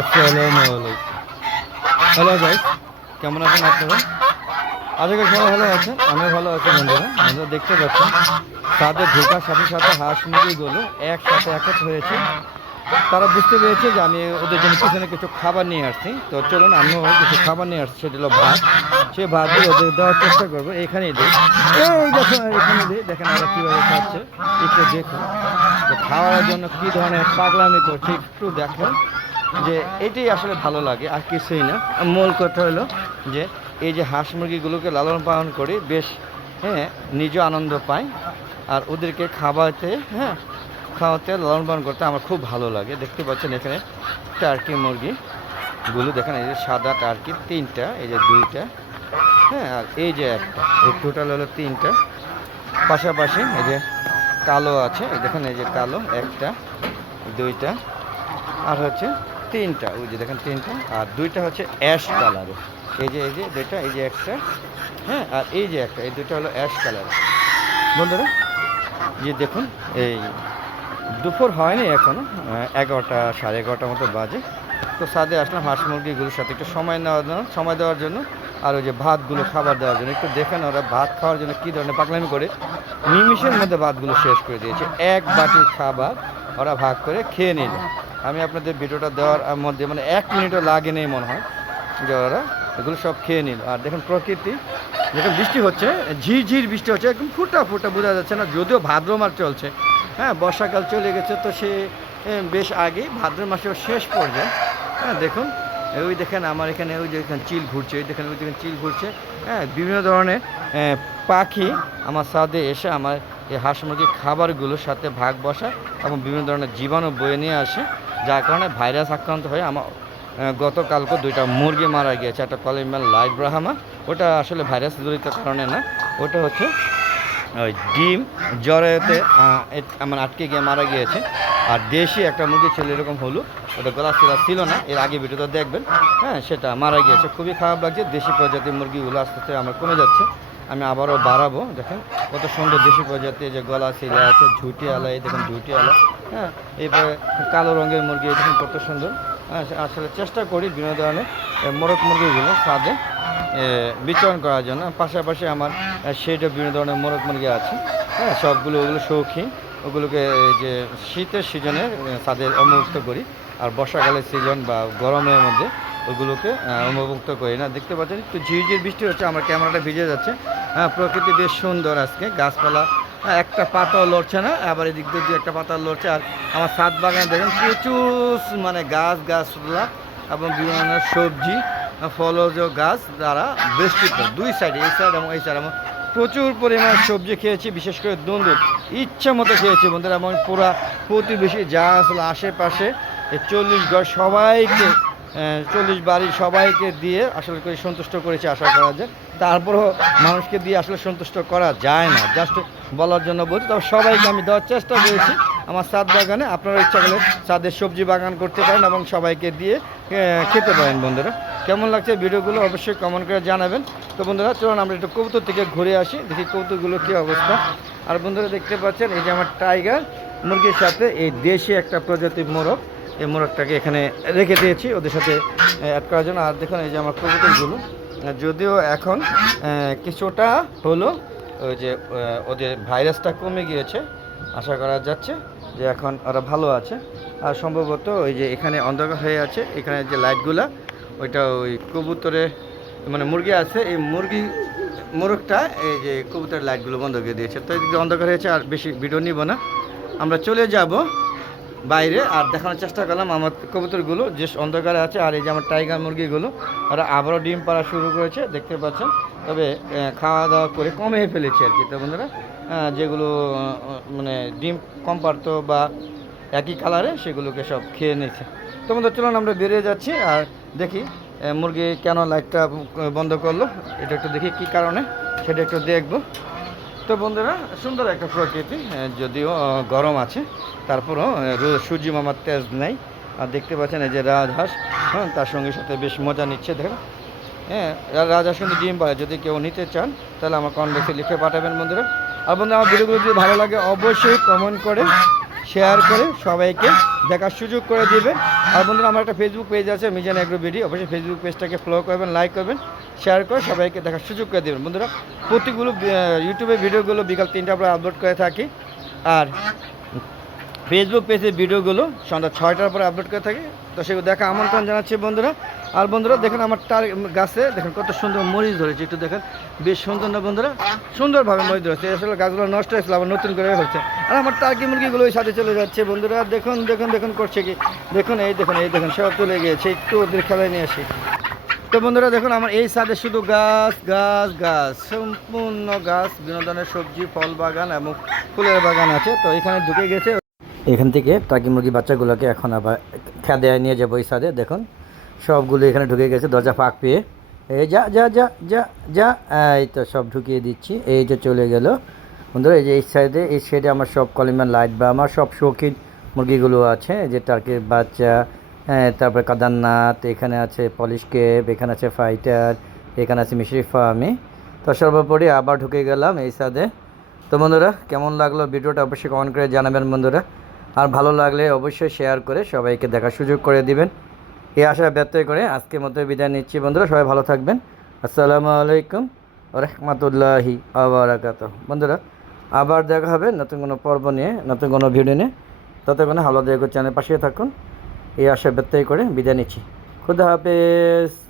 আসসালামু আলাইকুম hello guys কেমন আছেন আপনারা? আশা করি সবাই ভালো আছেন, আমিও ভালো আছি, বন্ধুরা। বন্ধুরা, দেখতে পাচ্ছেন তাদের ঢোকার সাথে সাথে হাঁস মুরগিগুলো একসাথে একত্র হয়েছে। তারা বুঝতে পেরেছে যে আমি ওদের জন্য পিছনে কিছু খাবার নিয়ে আসছি। তো চলুন, আমিও কিছু খাবার নিয়ে আসছি, সেটা হলো ভাত। সে ভাত দিয়ে ওদের দেওয়ার চেষ্টা করব, এখানেই দিই। দেখুন এখানে দিই, দেখেন ওরা কীভাবে খাচ্ছে। একটু দেখুন খাওয়ার জন্য কী ধরনের পাগলামি করছে, একটু দেখুন। যে এটাই আসলে ভালো লাগে, আর কিছুই না। মূল কথা হলো যে এই যে হাঁস মুরগিগুলোকে লালন পালন করে বেশ হ্যাঁ নিজে আনন্দ পাই আর ওদেরকে খাওয়াতে হ্যাঁ খাওয়াতে, লালন পালন করতে আমার খুব ভালো লাগে। দেখতে পাচ্ছেন এখানে টার্কি মুরগিগুলো, দেখেন এই যে সাদা টার্কি, তিনটা, এই যে দুইটা হ্যাঁ আর এই যে একটা, এই টোটাল হলো তিনটা। পাশাপাশি এই যে কালো আছে, দেখেন এই যে কালো, একটা, দুইটা, আর হচ্ছে তিনটা ওই যে দেখেন তিনটা আর দুইটা হচ্ছে অ্যাশ কালারের এই যে এই যে দুইটা এই যে একটা হ্যাঁ আর এই যে একটা এই দুইটা হলো অ্যাশ কালার বন্ধুরা যে দেখুন এই দুপুর হয়নি এখনও আহ, এগারোটা সাড়ে এগারোটার মতো বাজে। তো সাদে আসলাম হাঁস মুরগিগুলোর সাথে একটু সময় নেওয়ার জন্য সময় দেওয়ার জন্য আর ওই যে ভাতগুলো খাবার দেওয়ার জন্য। একটু দেখেন ওরা ভাত খাওয়ার জন্য কী ধরনের পাকলামি করে। নিমিষের মধ্যে ভাতগুলো শেষ করে দিয়েছে। এক বাটি খাবার ওরা ভাগ করে খেয়ে নিল। আমি আপনাদের ভিডিওটা দেওয়ার মধ্যে মানে এক মিনিটও লাগে নেই মনে হয়। যে ওরা এগুলো সব খেয়ে নিল। আর দেখুন প্রকৃতি যখন বৃষ্টি হচ্ছে, ঝিরঝির বৃষ্টি হচ্ছে, একদম ফুটা ফুটা বোঝা যাচ্ছে না, যদিও ভাদ্র মাস চলছে। হ্যাঁ বর্ষাকাল চলে গেছে তো সে বেশ আগেই ভাদ্র মাসের শেষ পর্যায়ে। হ্যাঁ দেখুন, ওই দেখেন আমার এখানে ওই যেখানে চিল ঘুরছে, ওই দেখেন ওই দেখেন চিল ঘুরছে। হ্যাঁ বিভিন্ন ধরনের পাখি আমার সাথে এসে আমার এই হাঁস মুরগির খাবারগুলোর সাথে ভাগ বসা এবং বিভিন্ন ধরনের জীবাণু বয়ে নিয়ে আসে। যার কারণে ভাইরাস আক্রান্ত হয়ে আমার গতকালকে দুইটা মুরগি মারা গিয়েছে। একটা কলিমাল লাইট ব্রাহামা, ওটা আসলে ভাইরাস জড়িত কারণে না, ওটা হচ্ছে, ওই ডিম জ্বরেতে আমার আটকে গিয়ে মারা গিয়েছে। আর দেশি একটা মুরগি ছিল, এরকম হলো ওটা গলা শিলা ছিল না, এর আগে ভিডিওটা দেখবেন হ্যাঁ সেটা মারা গিয়েছে। খুবই খারাপ লাগছে, দেশি প্রজাতির মুরগিগুলো আস্তে আস্তে আমার কমে যাচ্ছে। আমি আবারও বাড়াবো, দেখেন, কত সুন্দর দেশি প্রজাতি যে গলা শিলা আছে, ঝুটি আলা, এই দেখুন ঝুটি আলা হ্যাঁ এরপরে কালো রঙের মুরগি দেখুন কত সুন্দর হ্যাঁ আসলে চেষ্টা করি বিভিন্ন ধরনের মোরগ মুরগিগুলো স্বাদে বিচরণ করার জন্য, পাশাপাশি আমার সেটা বিভিন্ন ধরনের মোরগ মুরগি আছে হ্যাঁ সবগুলো ওগুলো শৌখিন ওগুলোকে যে শীতের সিজনে তাদের অবমুক্ত করি, আর বর্ষাকালের সিজন বা গরমের মধ্যে ওগুলোকে অবমুক্ত করি না। দেখতে পাচ্ছেন একটু ঝিরঝির বৃষ্টি হচ্ছে আমার ক্যামেরাটা ভিজে যাচ্ছে। হ্যাঁ প্রকৃতি বেশ সুন্দর আজকে গাছপালা হ্যাঁ, একটা পাতাও লড়ছে না আবার এদিক দিয়ে একটা পাতা লড়ছে। আর আমার সাত বাগান দেখেন প্রচুর মানে গাছ গাছপালা এবং বিভিন্ন সবজি ফলজ গাছ দ্বারা বেষ্টিত। দুই সাইডে এই সাইড এবং এই সাইড এবং প্রচুর পরিমাণ সবজি খেয়েছি বিশেষ করে দুন্দুল ইচ্ছা মতো খেয়েছি বন্ধুরা এবং পুরা প্রতিবেশী যা আসলে আশেপাশে চল্লিশ ঘর সবাইকে চল্লিশ বাড়ির সবাইকে দিয়ে আসলে করে সন্তুষ্ট করেছে আশা করা যায়। তারপরও মানুষকে দিয়ে আসলে সন্তুষ্ট করা যায় না। জাস্ট বলার জন্য বলছি, তবে সবাইকে আমি দেওয়ার চেষ্টা করেছি আমার সাদ বাগানে। আপনারা ইচ্ছা করলে সাদের সবজি বাগান করতে পারেন এবং সবাইকে দিয়ে খেতে পারেন বন্ধুরা। কেমন লাগছে ভিডিওগুলো অবশ্যই কমেন্ট করে জানাবেন। তো বন্ধুরা, চলুন আমরা একটু কবুতর থেকে ঘুরে আসি, দেখি কবুতরগুলো কী অবস্থা। আর বন্ধুরা দেখতে পাচ্ছেন, এই যে আমার টাইগার, মুরগির সাথে এই দেশি একটা প্রজাতির মোরগ। এই মোরগটাকে এখানে রেখে দিয়েছি ওদের সাথে অ্যাড করার জন্য। আর দেখুন, এই যে আমার কবুতরগুলো যদিও এখন কিছুটা হলো ওই যে ওদের ভাইরাসটা কমে গিয়েছে, আশা করা যাচ্ছে যে এখন ওরা ভালো আছে। আর সম্ভবত ওই যে এখানে অন্ধকার হয়ে আছে, এখানে যে লাইটগুলা ওইটা ওই কবুতরের মানে মুরগি আছে, এই মুরগি মোরগটা এই যে কবুতরের লাইটগুলো বন্ধ করে দিয়েছে। তো এদিকে অন্ধকার হয়েছে, আর বেশি ভিডিও নিব না। আমরা চলে যাব বাইরে, আর দেখানোর চেষ্টা করলাম আমার কবুতরগুলো, যে অন্ধকারে আছে, আর এই যে আমার টাইগার মুরগিগুলো, ওরা আবারও ডিম পাড়া শুরু করেছে, দেখতে পাচ্ছেন। তবে খাওয়া দাওয়া করে কমে ফেলেছে আর কি, তো বন্ধুরা যেগুলো মানে ডিম কম পারতো বা একই কালারে সেগুলোকে সব খেয়ে নিয়েছে। তো বন্ধুরা চলুন আমরা বেরিয়ে যাচ্ছি, আর দেখি মুরগি কেন লাইটটা বন্ধ করল, এটা একটু দেখি কী কারণে, সেটা একটু দেখব। তো বন্ধুরা, সুন্দর একটা প্রকৃতি যদিও গরম আছে, তারপরও সূর্য মামার তেজ নেই, আর দেখতে পাচ্ছেন এই যে রাজহাঁস হ্যাঁ তার সঙ্গে সাথে বেশ মজা নিচ্ছে, দেখো। হ্যাঁ রাজহাঁস কিন্তু ডিম পারে যদি কেউ নিতে চান, তাহলে আমার কনভেক্সে লিখে পাঠাবেন বন্ধুরা। আর বন্ধুরা, আমার ভিডিওগুলো যদি ভালো লাগে, অবশ্যই কমেন্ট করে শেয়ার করে সবাইকে দেখার সুযোগ করে দিবেন। আর বন্ধুরা, আমার একটা ফেসবুক পেজ আছে, মিজান অ্যাগ্রো বিডি অবশ্যই ফেসবুক পেজটাকে ফলো করবেন লাইক করবেন শেয়ার করে সবাইকে দেখার সুযোগ করে দেবেন। বন্ধুরা, প্রতিগুলো ইউটিউবে ভিডিওগুলো বিকাল তিনটা পরে আপলোড করে থাকি। আর ফেসবুক পেজে ভিডিওগুলো সন্ধ্যা ছয়টার পরে আপলোড করে থাকি। তো সেগুলো দেখা আমন্ত্রণ জানাচ্ছি বন্ধুরা। আর বন্ধুরা, দেখেন আমার তার গাছে, দেখেন কত সুন্দর মরিচ ধরেছে, একটু দেখেন। বেশ সুন্দর না বন্ধুরা? সুন্দরভাবে মরিচ ধরেছে। আসলে গাছগুলো নষ্ট হয়েছিল আবার নতুন করে হচ্ছে আর আমার টার্কি মুরগিগুলো ওই সাথে চলে যাচ্ছে বন্ধুরা? দেখুন দেখুন দেখুন করছে কি? দেখুন, এই দেখুন এই দেখুন, সব চলে গিয়েছে। একটু ওদের খেলায় নিয়ে আসি। তো বন্ধুরা, দেখুন আমার এই সাথে শুধু গাছ গাছ গাছ। সম্পূর্ণ গাছ, বিনোদনের সবজি, ফল বাগান এবং ফুলের বাগান আছে। তো এখানে ঢুকে গেছে। এখান থেকে টাকি মুরগি বাচ্চাগুলোকে এখন আবার খেদে নিয়ে যাব এই সাদে, দেখুন। সবগুলো এখানে ঢুকে গেছে, দরজা ফাঁক পেয়ে। এই যা যা যা যা যা, এই তো সব ঢুকিয়ে দিচ্ছি, এই যে চলে গেল। বন্ধুরা, এই যে এই সাইডে এই সাইডে আমার সব কলিমার লাইট বা আমার সব শৌখিন মুরগিগুলো আছে যে টার্কির বাচ্চা তারপরে কাদারনাথ, এখানে আছে পলিশ কেপ এখানে আছে ফাইটার, এখানে আছে মিশরি ফার্মি। তো সর্বোপরি আবার ঢুকে গেলাম এই সাদে। তো বন্ধুরা, কেমন লাগল ভিডিওটা অবশ্যই কমেন্ট করে জানাবেন বন্ধুরা। আর ভালো লাগলে অবশ্যই শেয়ার করে সবাইকে দেখার সুযোগ করে দিবেন। এই আশা ব্যক্ত করে আজকের মতো বিদায় নিচ্ছি বন্ধুরা, সবাই ভালো থাকবেন। আসসালামু আলাইকুম রহমতুল্লাহি আবরাকাত বন্ধুরা, আবার দেখা হবে নতুন কোনো পর্ব নিয়ে, নতুন কোনো ভিডিও নিয়ে। ততক্ষণে হালো দেখো চ্যানেল পাশে থাকুন। এই আশা ব্যত্যয় করে বিদায় নিচ্ছি। খুদা হাফেজ।